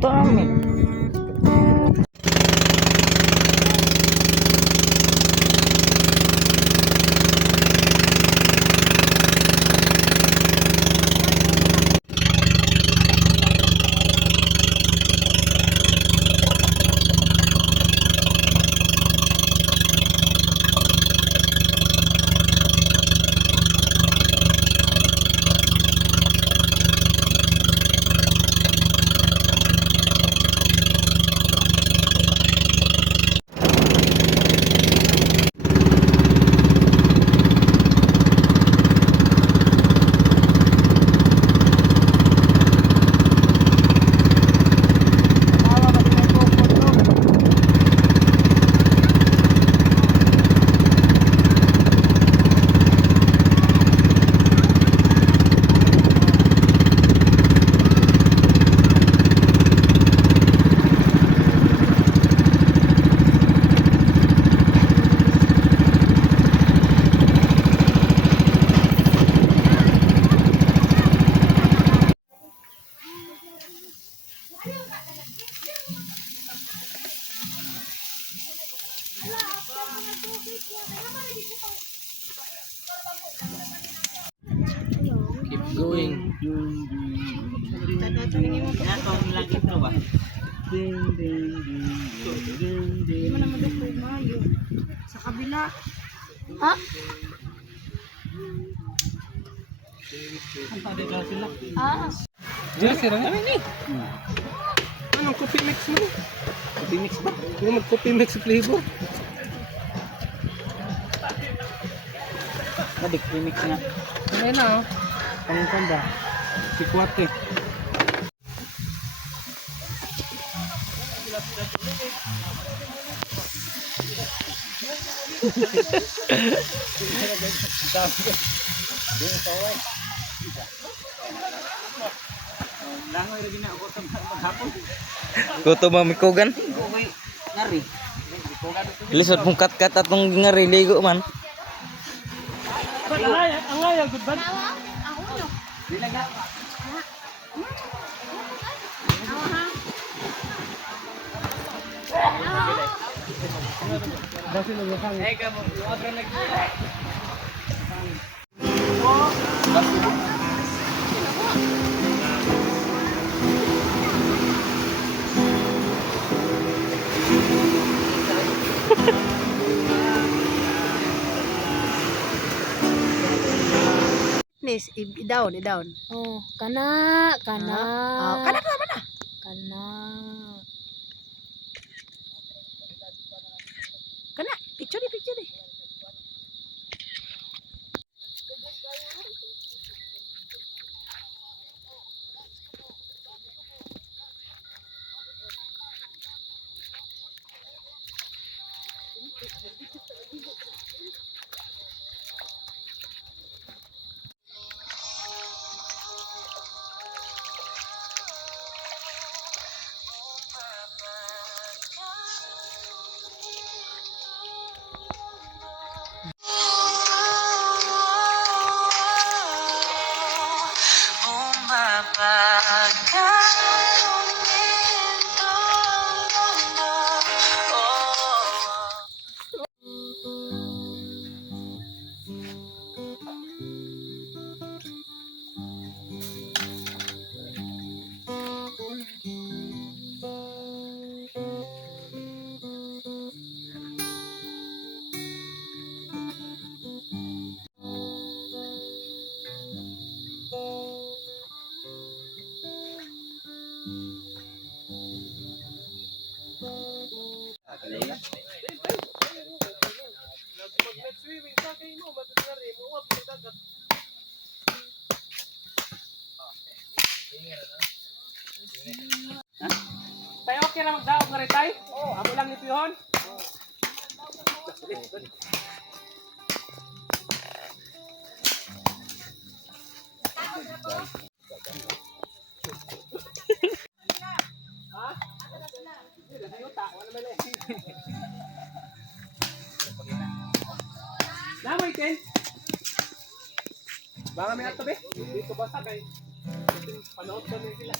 Luto namin. Keep going. Natong lang ito ba? Hindi mo naman ito mayo. Sa kabila. Ha? Ang tadi daw sila. Ah. Diyan sila na ni. Anong coffee mix mo? Coffee mix ba? Yung mag-coffee mix flavor. Madik mix nga. Ano na oh. Pangkan ba? Si Kuwate. Langoy lagi na ako sa maghapon. Kuto mamikugan. Ngari. Lisod mong kat-kat atong ngari ligo man. Ang ayaw, good bad. Ang ulo. Dilaga. Dasi na yung hangin. Kamu, huwag ka nag-gila. Nis, i-down, i-down. Oh, kana. Oh, kana ka mana? Kana. Kana, picture ni, picture ni. Tayo okay na magdaog na rin tayo? Oo. Amo lang ni Pihon? Ha? Namoy, Ken? Baka may ato, be? Dito basa kay panood ko na sila.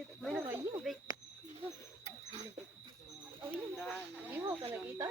May na kayo. Iho ka nakita?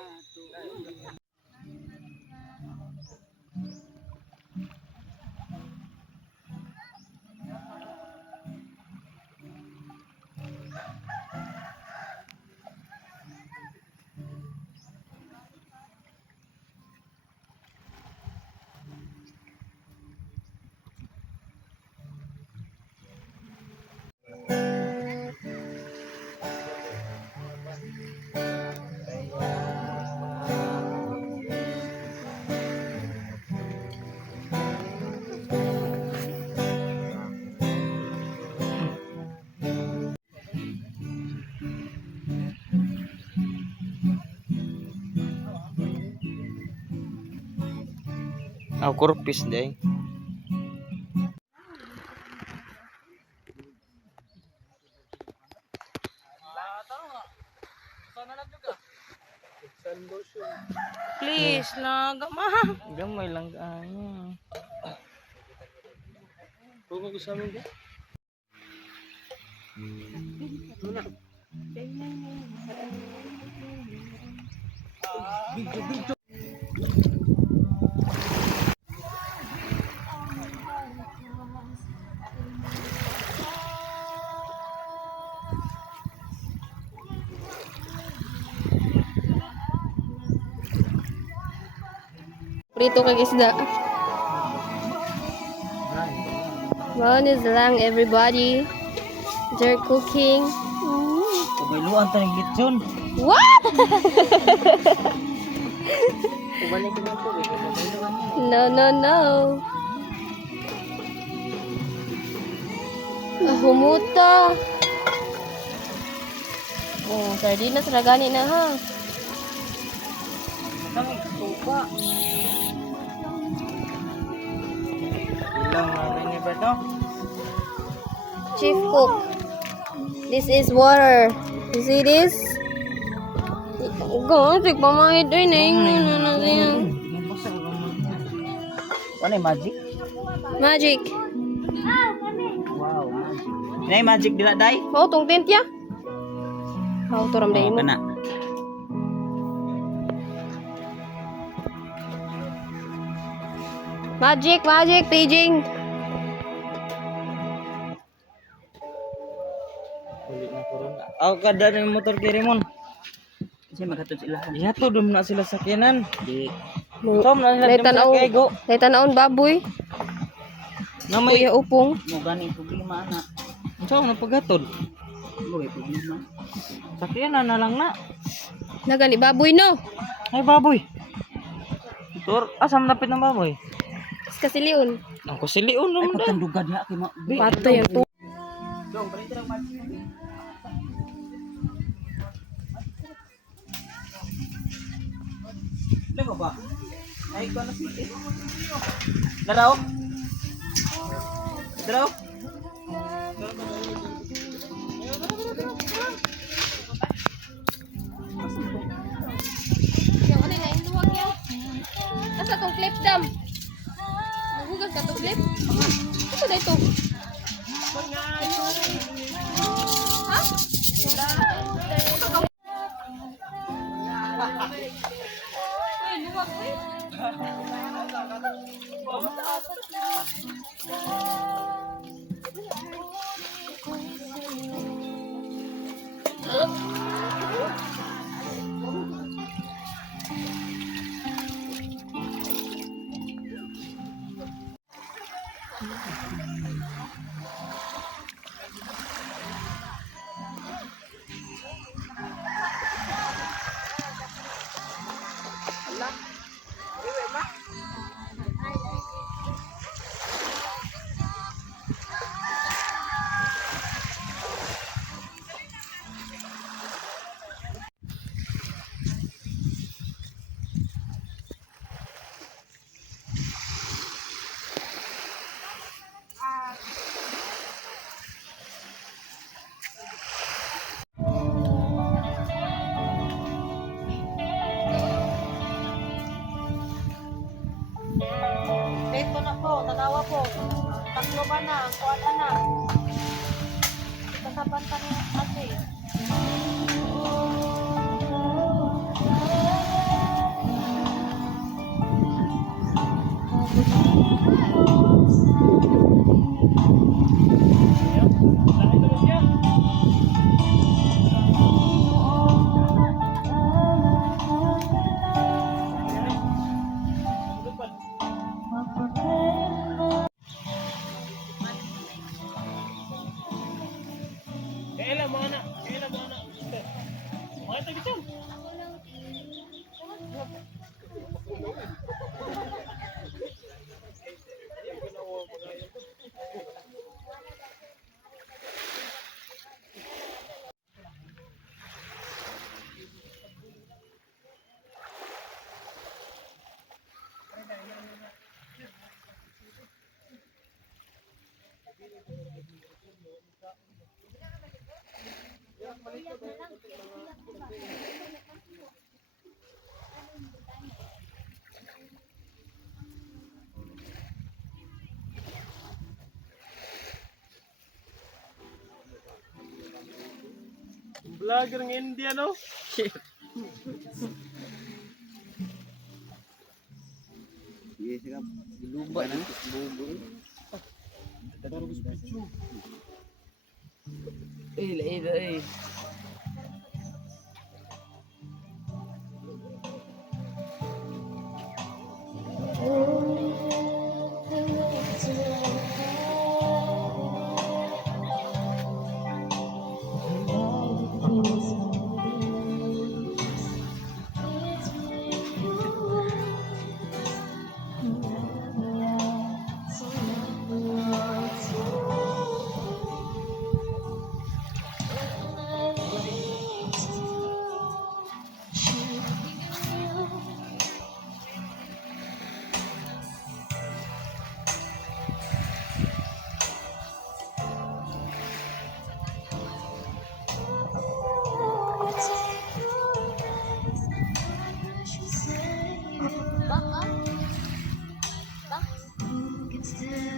Kurpis day. Please, nagama. Gamay lang ano. Huwag ko sa amin ka. Prito kag isda. One is lang everybody. They're cooking. Pagailuan ta ng litson. What? Ubalik ko po. No, no, no. Humuta. Oh, sardinas na gani na ha. Kami kasupa. Ilang ni Berto? Chief cook. This is water. You see this? Gosik pa mga ito na ingon na siya. Ano yung magic? Magic. Wow, magic. Nay magic dila day? Oh, tong tent ya. Oh, turam dai mo. Kana. Magic, magic, paging. Aw kada ng motor kiri mon. Kasi makatod sila. Iya to dum na sila sakyanan. Di. Tom na sila Tanaw. kaygo. Tanaon baboy. Na may Kuya upong. mo gani problema na. Unsa na pagatod? Boy problema. Sakyanan na lang na. Nagani baboy no. Ay baboy. Tur asam napit ng baboy. Kasiliun. Ang kusiliun naman da. Patandugad niya kay ma. Pato yung to. Dong, balik lang magic. Lego ba? Ay ko na sila. Daraw. Daraw. Yung ano na induwag yan. Asa tong clip dam? Nagugas ka tong clip? Ito na ito. Ha? Uy, luwag uy. Dito na po, tanawa po. Taklo ba na? Kuwala na. Saban pa niya kasi. Kailan mo anak? Kailan mo anak? Mga tayo dito. Vlogger ng India, no? Yes, ka. Luba na. Eh. Baka? Baka? Prosperity.